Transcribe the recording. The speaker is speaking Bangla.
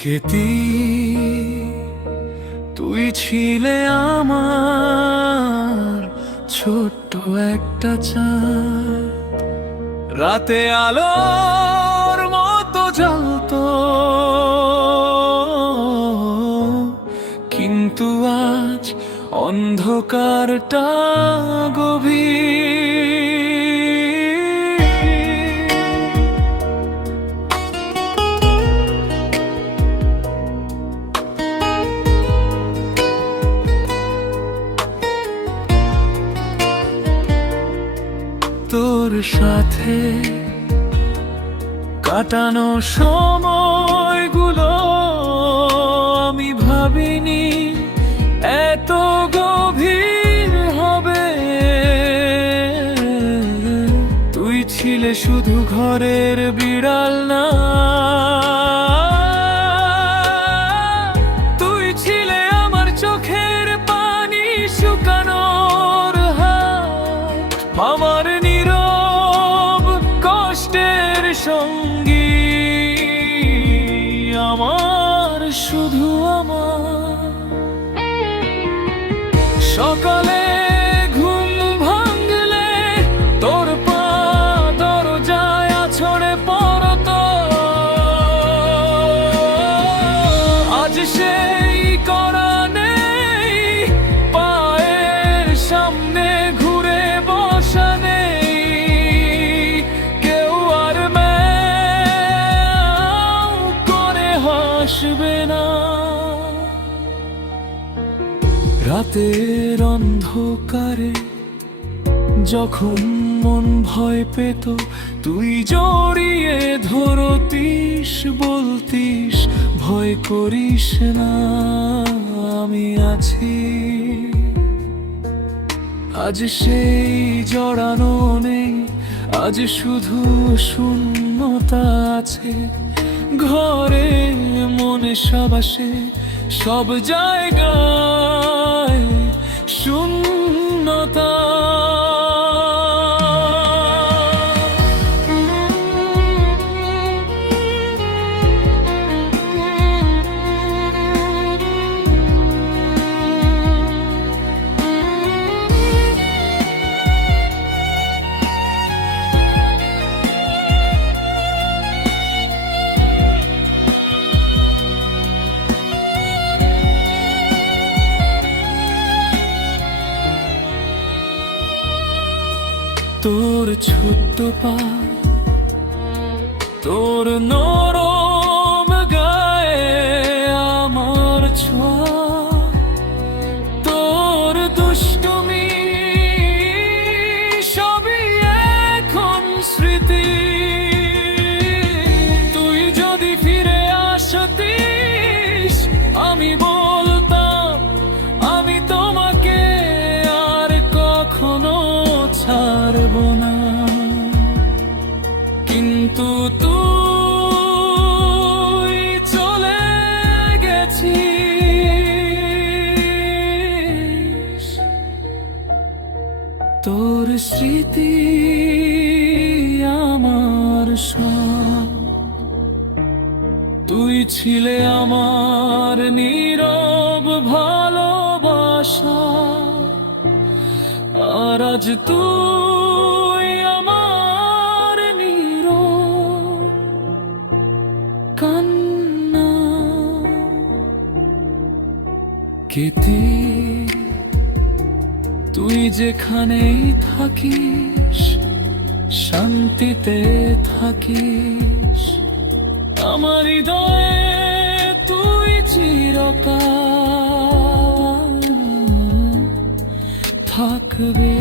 কেতি তুই ছিলে আমার ছোট্ট একটা চাঁদ, রাতে আলোর মতো জ্বলতো, কিন্তু আজ অন্ধকারটা গভীর। তোর সাথে কাটানো সময়গুলো আমি ভাবিনি এত গভীর হবে। তুই ছিলে শুধু ঘরের বিড়াল না, তুই ছিলে আমার চোখের পানি শুকানোর হাত, আমার নীরব কষ্টের সঙ্গী, আমার শুধু আমার। সকালে ঘুম ভাঙলে তোর পা দরজায় আছড়ে পড়তো, আজ সেই করা নেই, পায়ের সামনে ঘুরে বসা নেই, কেউ আর ম্যাও করে হাসবে না। রাতের অন্ধকারে যখন মন ভয় পেত, তুই জড়িয়ে ধরতিস, বলতিস ভয় করিস না, আমি আছি। আজ সেই জড়ানো নেই, আজ শুধু শূন্যতা আছে, ঘরে মনে সাবাসে সব জায়গায় শূন্যতা। তোর ছোট্ট পা, তোর নরম গায়ে আমার ছোঁয়া, তোর দুষ্টুমি সবই এখন স্মৃতি। তুই যদি ফিরে আসতিস, আমি বলতাম আমি তোমাকে আর কখনো ছাড়ব না, কিন্তু তুই চলে গেছিস। তোর স্মৃতি আমার সব, তুই ছিলে আমার নীরব ভালোবাসা, আর আজ তুই আমার নীরব কান্না। কেতি তুই যেখানেই থাকিস, শান্তিতে থাকিস, আমার হৃদয়ে তুই চিরকাল থাকবে।